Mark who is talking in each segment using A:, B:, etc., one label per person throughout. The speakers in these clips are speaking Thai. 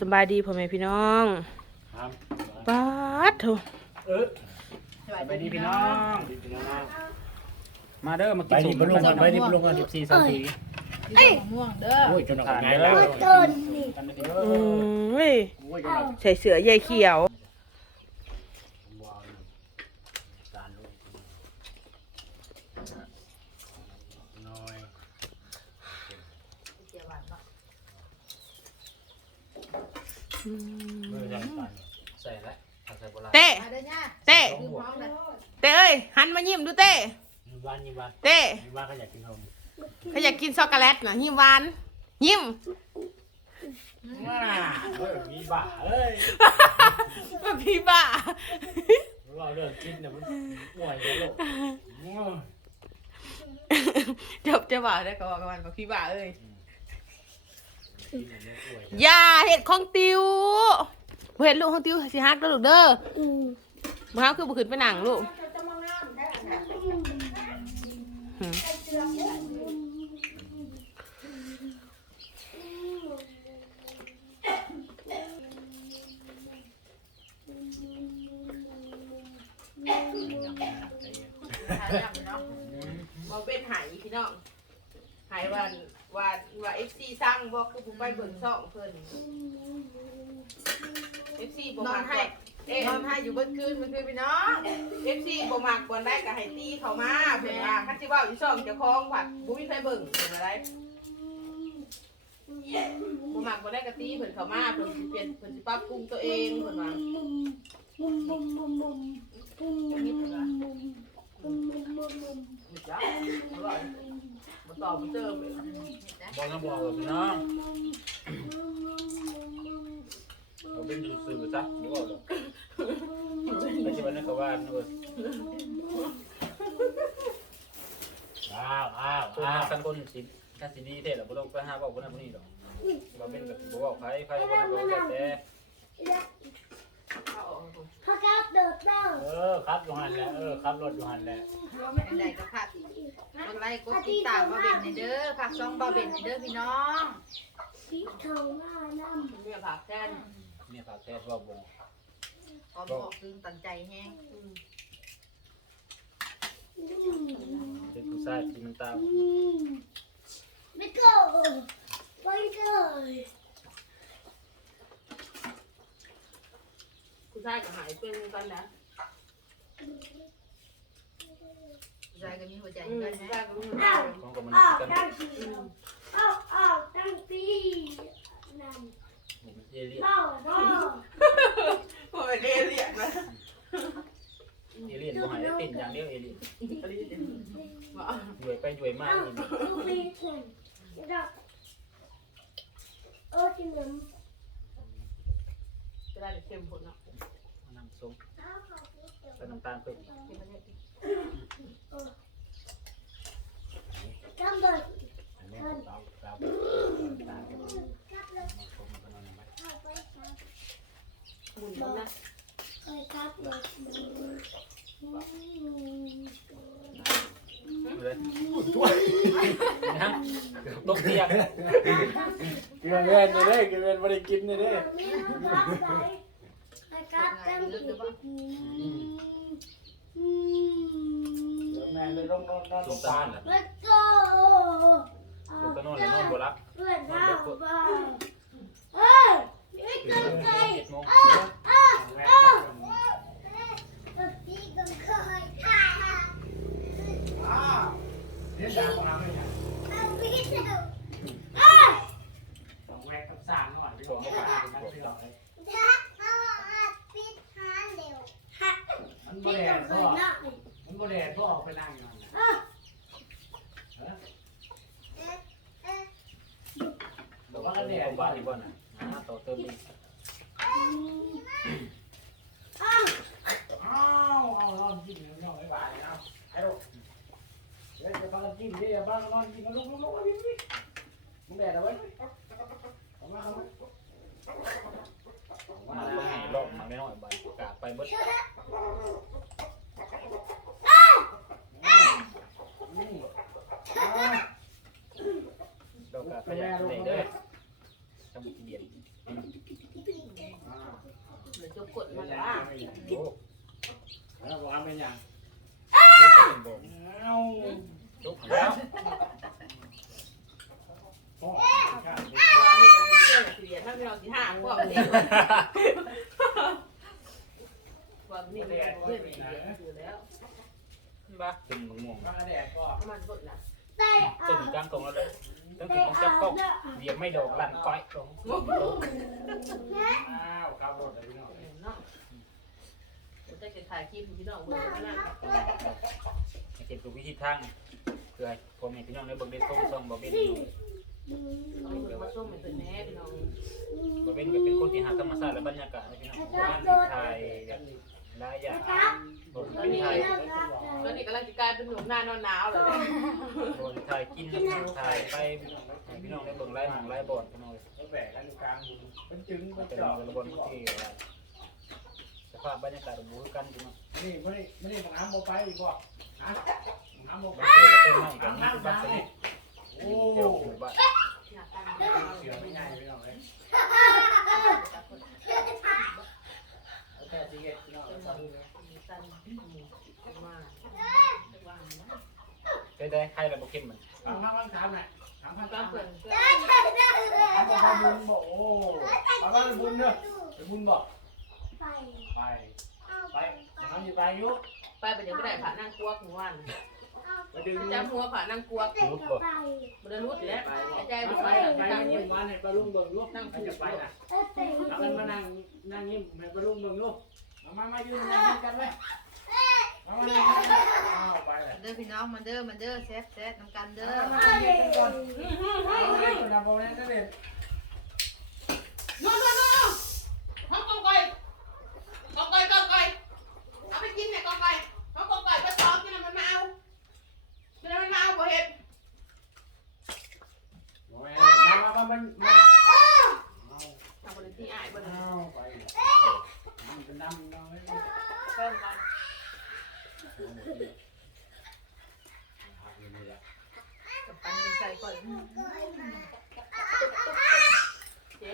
A: สบายดีพ่อแม่พี่น้อง
B: ครับ
A: บาดโถ
B: เออ
C: สวัสดีพี่น้อง
B: พี่น้อง
C: มาเด้อมา
B: ไป
C: กิน
B: ดิบลุงก่อนไปดิบลุงก่อนสิบสี่สามสี่
D: พี่มะม่วงเด้อ
B: โอ้ยจนออกไงแล้ว
C: กันเลย
A: อืมเว้ย
B: โอ้ยจนออก
A: ใส่เสื้อใยเขียว
B: ว้าวจานลูกน้อย
A: อืม
B: มือยังตัน ใส่แล้วใส่โบราณ
A: เต้
D: มาเด้อเนี่ย
A: เต้
D: คือพร้อมนะ
A: เต้เอ้ยหันมายิ้มดูเต้
B: ยิ้มหวานยิ้มหวาน
A: เต้
B: ยิ้มหวานก็อยากกินนม
A: เขาอยากกินช็อกโกแลตนะยิ้มหวาน ยิ้ม
B: ว้าเฮ้ยมีบ้าเอ้ย
A: ว่าพี่บ้า
B: เราเริ่มกินเนี่ยมันห่วยเลยลูกโอ้ย
A: จบจะบ่าได้ก็บอกกับมันว่าพี่บ้าเอ้ย
B: กินเนี่ยมันห่วย
A: อย่าเห็ดของติวบ่เห็ดลูกของติวสิฮักแล้วลูกเด้อบ่ฮักคือบ่ขึ้นไปหนังลูกหืมบ่เป็นไหพี่น้องไหวันว่าว่า FC สั่ง บอกคือผมไปเบิ่งซ่องเพิ่น FC บ่มาน
D: ให้
A: เอ้ย
D: นอนให้อยู่เบนคืนมื่อคืนพี่น้อง
A: FC บ่มักบ่ได้ก็ให้ตีเข้ามาเพิ่นว่าคันสิเว้าอยู่ซ่องเจ้าของผัดบ่มีใครเบิ่งเพิ่นอะไรบ่มักบ่ได้ก็ตีเพิ่นเข้ามาเพิ่นสิเปลี่ยนเพิ่นสิปรับปรุงตัวเองเพิ่นว่านี่เพิ่นว่าบ่จ้าอร่อย บ่ตอบบ่เจอเลย
B: บอกนะบอกเลยน้องเราเป็นดูสื่อซะบอกเลยไม่ใช่วันนั้นก็ว่านู่นอ้าวอ้าว
C: ว
B: อ้าว
C: กันคนสิถ้าสิดีเท่หรอบ่ต้องไปหาบอกคนนั้นคนนี้ดอกบ่เป็นแบบบอกใครใครบ่ได้นบอกแต่
A: เอาออกก่อน
E: พระกับเดิดเต้า
B: เออครับอยู่หันแหละเออครับรถอยู่หันแหละ
D: อันใดก็ผัดกดไลค์กดติดตามมาเบ่นในเด้อผักซองบาเบ่นในเด้อพี่น้อง
E: พี่เขาหน้าน้
A: เมียผักแทน
C: เนี่ยฝากแท้บอกบ่
D: พร้อมบอกตื่นตันใจแห้งำ
C: เป็นผู้ชายที่มันตาม
E: ไม่เกิดไม่เกิด
A: ชายก็หายเป็นกันนะ
D: ใจก็มีหัวใจ
A: อืม
D: กัน
A: ผู้
D: นะ
A: ชายก็มี
E: อ้าว
C: ของก็มัน
E: อ้าว
C: กัน
E: ตั้งปีอ้าวอ้าวตั้งปีนั่น
C: เอเลี่ยน
E: เต้าเต้า
A: โอ้ยเรียนเรียกนะ
C: เอเลี่ยนบ่ให้ติ่นอย่างเดียวเอเลี่ยน
A: อันนี้เดี๋ยวว่า
C: ย่วยไปย่วยมา
E: อ้าว
C: นี่
E: ลูกมีเข็มดักเออจริงเหรอ
A: จะได้เข้มข้นเนาะ
C: น้ำส้มใส่น้ำตาลเพิ่ม
E: กำเดิด
B: อันนี้เราเราตามกัน
E: กับเดิด
B: ชมกันหน่อยไหม
E: เข้าไปครับ
A: หมุนมันนะ
E: เคยกับเดิ ด
C: เลยนะตกเตียง
B: กินเงินนี่เด้กินเงินไม่ได้กินนี่เด้
E: มีน้ำรับไปเคยกับตั้งปี
B: เดี๋ยวแม่เลยลงนอนนอน
C: สงสารน่ะ
E: Let's go
C: อยู่ก็นอนแล้วนอนบ่รับ
E: เพื่อนห้าบ้าเอ้ยไม่เกินใจ
C: เจ็ดโมง
E: เอ้าเอ้า
B: แม่
E: เอ้าพี่ก็เคยค่ะ
B: อ้าวเนี่ยดาของเราไม่ใช่
E: เอาพี่เถอะเอ้ย
B: สองแม่กับสามหน่อยพี่บอกเขาไปนั่งที่หลังเลย
E: ทักเอาปิดหาเร็วฮะ
B: มันบ่
E: พี่
B: แด
E: ก็
B: ด
E: เค
B: พ่อย
E: นั่ง
B: มันบ่แดดพ่อออก ไปนั่งนอน
E: เอ้า
C: บอกว่าเนี่ยบ้านที่บ้านน่ะนะต่อเติมอีก
E: เอ้า
B: อ้าวเอานอนกินนอนไม่ไหวเอาไอ้ลูกเดี๋ยวจะพากันกินดิอย่าบ้างนอนกินกันลุกลุกลุกลุกลุกมึงแดดเอาไว้เอามาเอามา
C: มาแล้วให้รอบมาไม่น้อยบ้านกาไปเบิด
B: นี่เอา
C: ดอกกาขยะในเด้อทำบุญเดียน
B: อย่าง
C: โอ้
B: แล้ววางเป็นอย่าง
C: เป็นบ่
B: เอ้า
C: จุก แล้ว
B: พ่อข้า
A: ว่านี่มันเรื่องเสียถ้าเราสิห้าพวกนี้ว่านี่มันเรื่องเสียอยู่แล้ว
C: บ้าเป็นมะม่วง
A: มันสดนะ
E: ได้
C: ต้นกลางตรงแล้วเลยต้องถึงจับกล้องเดี๋ยวไม่โดนลั่นก้อยตรง
B: อ้าวขับรถไปพี่น้อง
A: เนาะจะถ่ายคลิปพี่น้องเบิ่งนะ
C: เก็บตัววิธีทาง พื่อพ่อแม่พี่น้องได้เบิ่งได้ส่งส่งบ่เป็น
A: เอาเบิ่งมาส้มให้เป็นแม่พี่น้อง
C: บ่เป็นก็เป็นคนที่หาธรรมชาติและบรรยากาศพี่น้องบ้านไทยแบบหลายอย่างบ่เป็นไทย
A: ตอนนี้กำลังจะกลายเป็นหนุ่มหน้านอนหนาวเลย
C: บ่ไทยกินน้ำไทยไปให้พี่น้องได้เบิ่งหลายหม่องหลายบ่อนพี่น้อง
B: รถแบกกันอยู่กลางบุญเป็นจึงเป็น
C: เป็น
B: จอบ
C: ระบบที่สภาพบรรยากาศบูรกันพี่น้อง
B: นี่ไม่ได้ไม่ได้น้ำโมไปอีกบ่นะน้ำโมไป
C: บางทีเราต้นไม้กันนี่คือบ้านสนิท
B: โอ้
C: เจ้าหมู่บ้าน
B: เสือไม่ง่ายพี่น้องเลยแค่ที่เก็บพี่น้องสั่ง
C: ได้ได้ใครระบบเข้มมัน
B: ฟังฟังฟังถามหน่อยถามฟัง
A: ก็
B: ถาม
A: เพื่อน
B: ถามฟังบุญบอกโอ้มาบ้านบุญเนอะไปบุญบอก
E: ไป
B: ไปไปทำอยู่ไปยุ
A: ไปไปเดี๋ยวไม่ได้ผ่านั่งกวกหัววัน
B: ไปดึง
A: จำหัวผ่านั่งกวก
C: รู้บ่
E: ไป
A: บรรลุแล้วใจ
B: ไป
A: มัน
B: ไป
A: ไป
B: ไป
A: ทาง
B: ยิ้
A: นี้
B: มวันให้ปลาลุงเบิ่งลูกนั่งจะไปนะ
E: เอ้ยไป
B: เอาเงินมานั่งนั่งยิ้มให้ปลาลุงเบิ่งลูกมามายืนนั่งยิ้มกันไว้มามานั่งยิ้มอ้าวไปเลย
D: เด้อพี่น้องมาเด้อมาเด้อแซ่บแซ่บน้ำกันเด้อ
B: มานั่งยิ้มก่อนเอาเลยคนละโบนั่นก็เลย
A: นู่นนู่นนู่นห้องกองไก่กองไก่กองไก่เอาไปกินเนี่ยกองไก่ห้องกองไก่ก็ซ้อมกินมันมาเอากินมันมาเอาบ่เห็ด
B: โอ้ยมามามามันมาเอา
A: ทำบริษัทอ้ายบริษัท
B: เอาไปมันเป็นน้ำน้อย
A: เพิ่มกัน
D: กับปันเป็นใส่ก่อน
A: เจ๊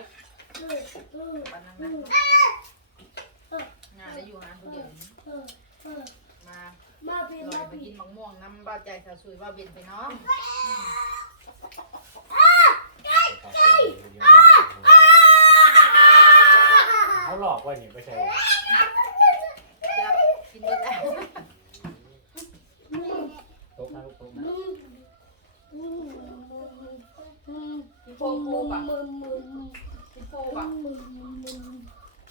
D: ปันนั่งนั่งงานได้อยู่หาผู้เดียวมา
E: มาพี่
D: ลอ
E: มาย
D: ไปกินมะม่วงน้ำบ้าใจสาวสวยว่าเบียนไปน้อง
B: เขาหลอกว่าอย่ไม่ใช่
D: จะกินเบิดแล้ว
C: ตกนะลูกตกนะ
A: พี่โป้ปูป่ะพี่โป้ป่ะ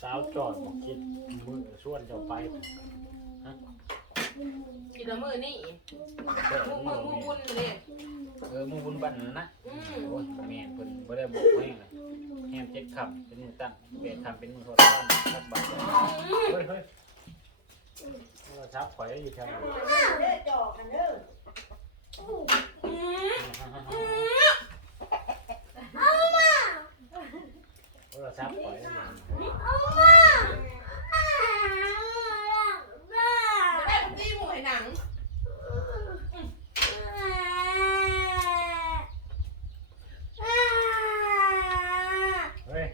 B: สาวจอดบอกคิดมือชวนจะไป
A: กินละมือนี่
C: เด้อ
A: มือมือมือบุญเลย
C: เออมือบุญบันนะ
A: อืม
C: โอ้ยแม่เพิ่นบ่ได้บอกแม่เลยแฮมเจ็ดคำเป็นมือตั้งเปลี่ยนคำเป็นมือโทรศัพท์ตักบาท
B: เฮ้ยเฮ้ยเราชับข่อยอยู่แถวนี้ เราชับข่อยอยู่
A: มาได้ผมตีหมูให้หนัง
B: เฮ้ย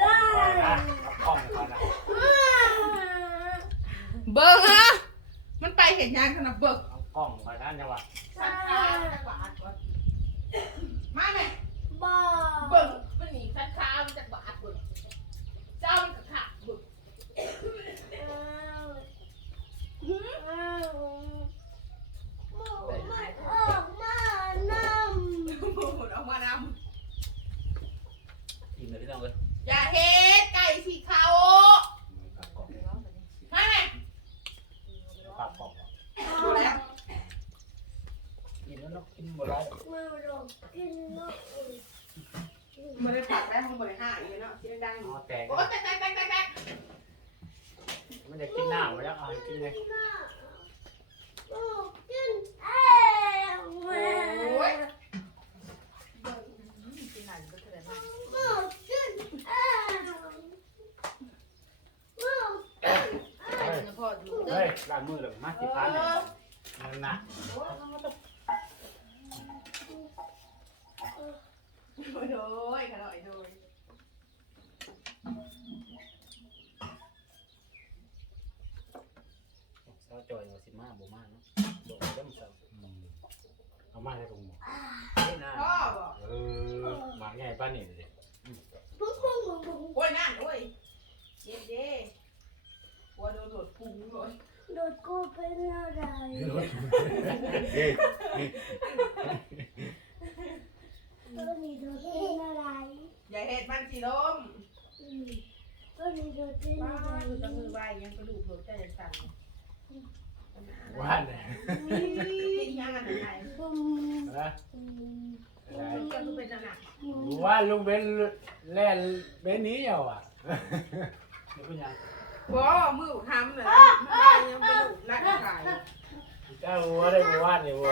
E: มา
B: ข่อยนะรับกล้องข่อยนะ
A: เบิกฮะ มันไปเห็นยังขนาดเบิก
B: เอากล้องข่านจังหวะ
A: สัตว์คาจักบาทวะมาไหม
E: บ้า
A: เบิกมันหนีสัตว์คามันจักบาทเบิกเจ้ามันกระขาดเบิก
E: ออกมานำ
A: หมุนออกมาน
C: อิ่มเลยพี่น้องเลยำ
A: อย่าเฮ็ดไก่สีขาวมาไหม
B: ปากกล้อง
A: ดูแล้ว
C: กินแล้วเนาะกินบ่ได้
E: มาลงกิ นนก
A: มันได้ผักแล้วมันบริหารอยู่เนาะเสียงดังอยู่
B: อ๋อแตก
A: โอ้แตกแตกแตกแตกแตก
B: มันจะกินหน้ามันจะเอากินเลย
E: กินเอง
A: โอ้ย
D: กินหนังก็เท่าไหร่มา
E: กินเอง
D: ไอ้เฉพาะดูเด้
B: เฮ้
D: อย
B: ล้างมือเลยมา
A: เอ
B: สิพันเนี่ย
A: อ
B: นั่นนะ
A: โดยขนอยโดย
C: สาจอยเอาสิมาบ่มากเนาะบ่เอาเด้มงสาว
B: เอามาให้ตรงหมด
C: เฮ้ยนะ
A: พ่อบอก
B: เออมาง่ายป้านนี่เลย
A: โอ้ยนั่นโอ้ยเย็นเด้วัวโดนโดดพุงเลย
E: โดดกูเป็นอะไร เฮ้ ตัวนี้โดดเป็นอะไร
A: อย่าเห็ดมันสิล้ม
E: อืมตัวนี้โดดเป็น
A: ว้า
E: อะไร
A: วจะมือใบยังกระดูกหัวใจสั่น
B: ว่านเลย
A: ที่ยังอันไหน
E: ปุ้ง
B: นะ
E: อืม
B: อะไร
A: ก็คือเป็นอันไหน
B: ว่าลุงเบนแล่นเบนนี้เอาอะ
C: เดี๋ยวเป็นยัง
A: ว้ามือทำเลยใบยังกระดูกนักขาย
B: เจ้าวัวได้บัววาดเลยวัว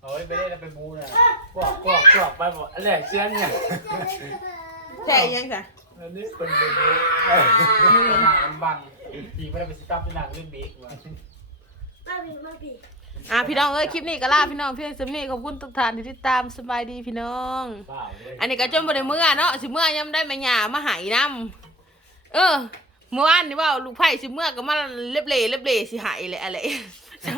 B: เอาไว้ไปได้แล้วไปบูน่ะกวอกกวอกกวอกไปหมดแหลกเสียนเนี่ย
A: แช่ยังไง
B: อันนี้เป็นเบนหนังบังทีไม่ได้ไปสตั๊บเป็นหนังเล่นบิ๊กว่ะ
E: มาบีมาบี
A: อะพี่น้องเอ้ยคลิปนี้ก็ลาพี่น้องเพียงสำนี้ขอบคุณทุกท่านที่ติดตามสบายดีพี่น้อง
B: เปล่าเลย
A: อันนี้ก็จนบ่ได้เมื่อเนาะสิเมื่อยามได้แม่หย่ามาหายนํเออเมื่อวานนี่ว่าลูกไผ่สิเมื่อก็มาเล็บเล่เล็บเล่สิหายเลยอะไร จะ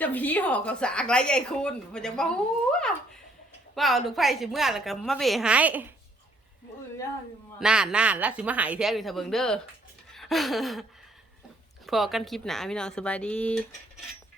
A: จะพีหอกกับสากไรใหญ่คุณมันจะบ่ฮู้ว่าลูกไผ่สิเมื่อแล้วก็มาเบหายนานนานแล้วสิมาหายแท้อยู่ถ้าเบิ่งเด้อ พอกันคลิปหนาพี่น้องสบายดี